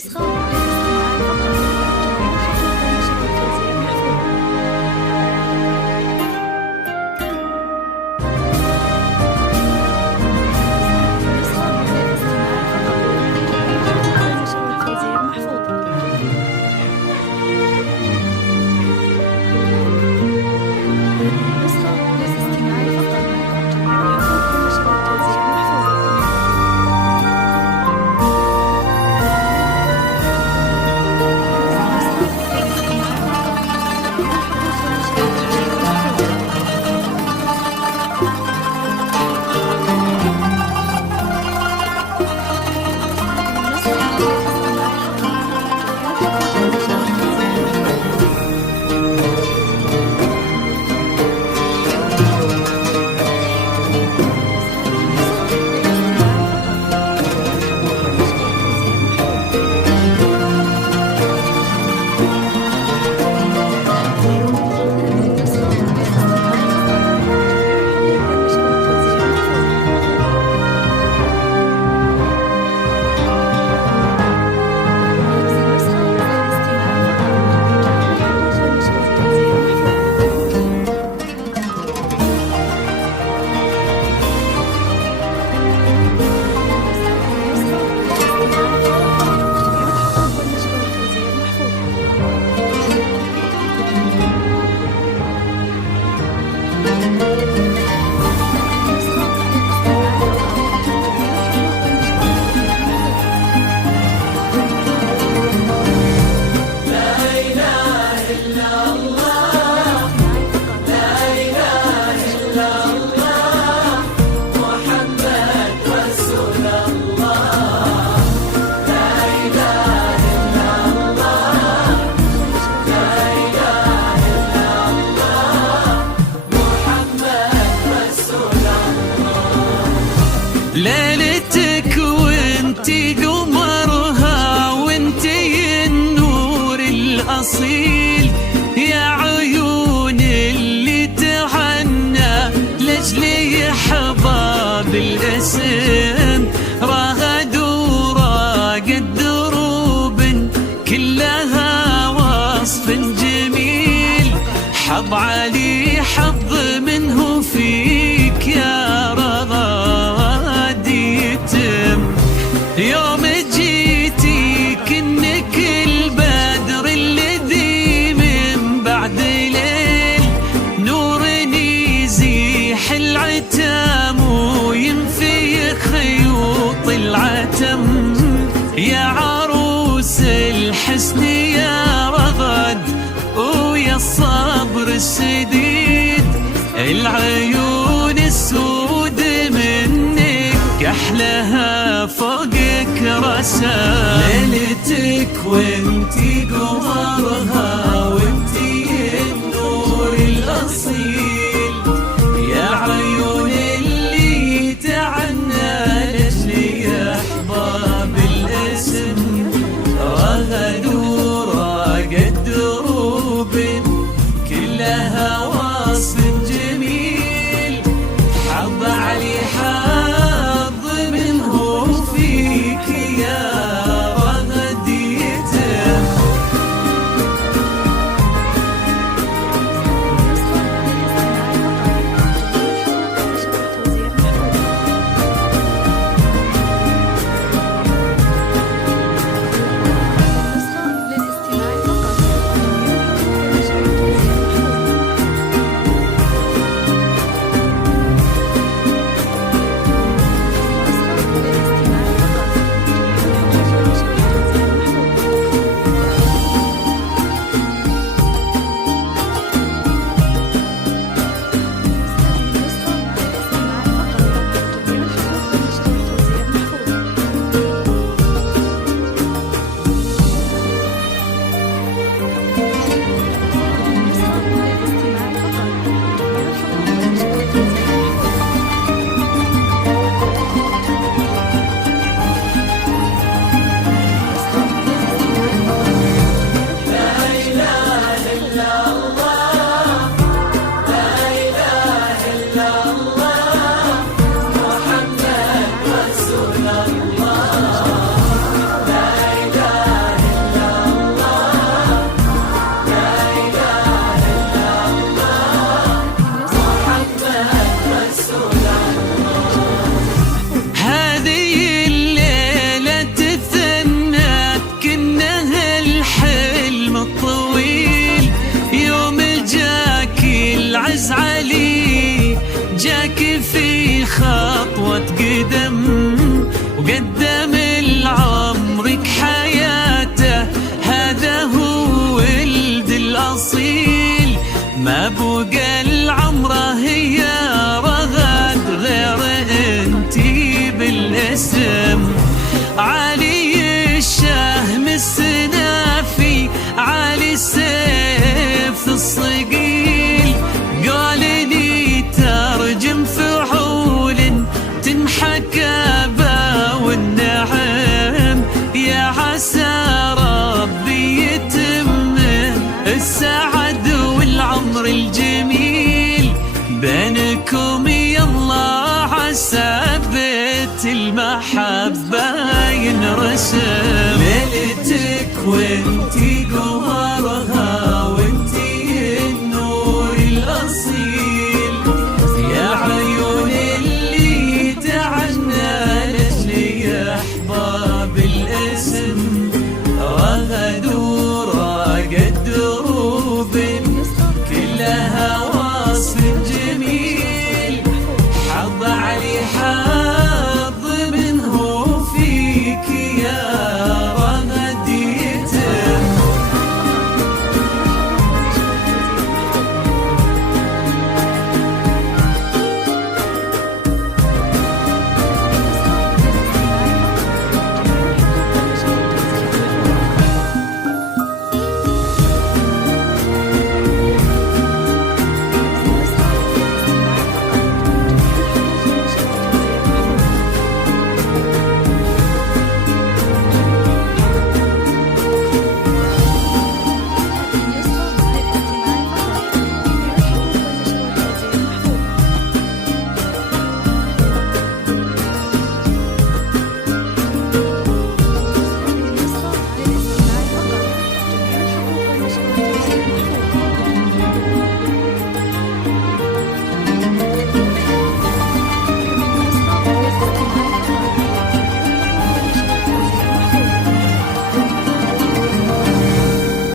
نسخة للاستماع فقط. التوزيع محفوظ. نسخة للاستماع فقط. الحقوق والنشر والتوزيع محفوظة. ليلتك وانتي قمرها وانتي النور الأصيل، يا عيون اللي تعنى لجلي حباب الاسم، راغد وراقد دروب كلها وصف جميل، حظ علي حظ منه فيك يا رغد يتم، يوم جيتي كنك البدر الذي من بعد ليل، نور يزيح العتام وينفي خيوط العتم، يا عروس الحسن يا رغد ويا الصبر السديد، العيون السود منك احلها فوقك رسام، ليلتك وانتي قمرها وانتي النور الاصيل، يا عيون اللي تعنى لجلي احباب الاسم، رغد وراقد دروب كلها وصف جميل، حظ علي حظ منه فيك يا رغد يتم. وقدم لعمرك حياته. هذا هو ولد الأصيل، ما بقى العمره هي رغد غير انتي بالاسم. علي الشهم السنافي، علي سيف الصقيل، قال لي ترجم فعول تنحكى با والنعم. يا عسى ربي يتم السعد والعمر الجميل بينكم، يلا عسى بيت المحبة ينرسم. ليلتك وانتي قمرها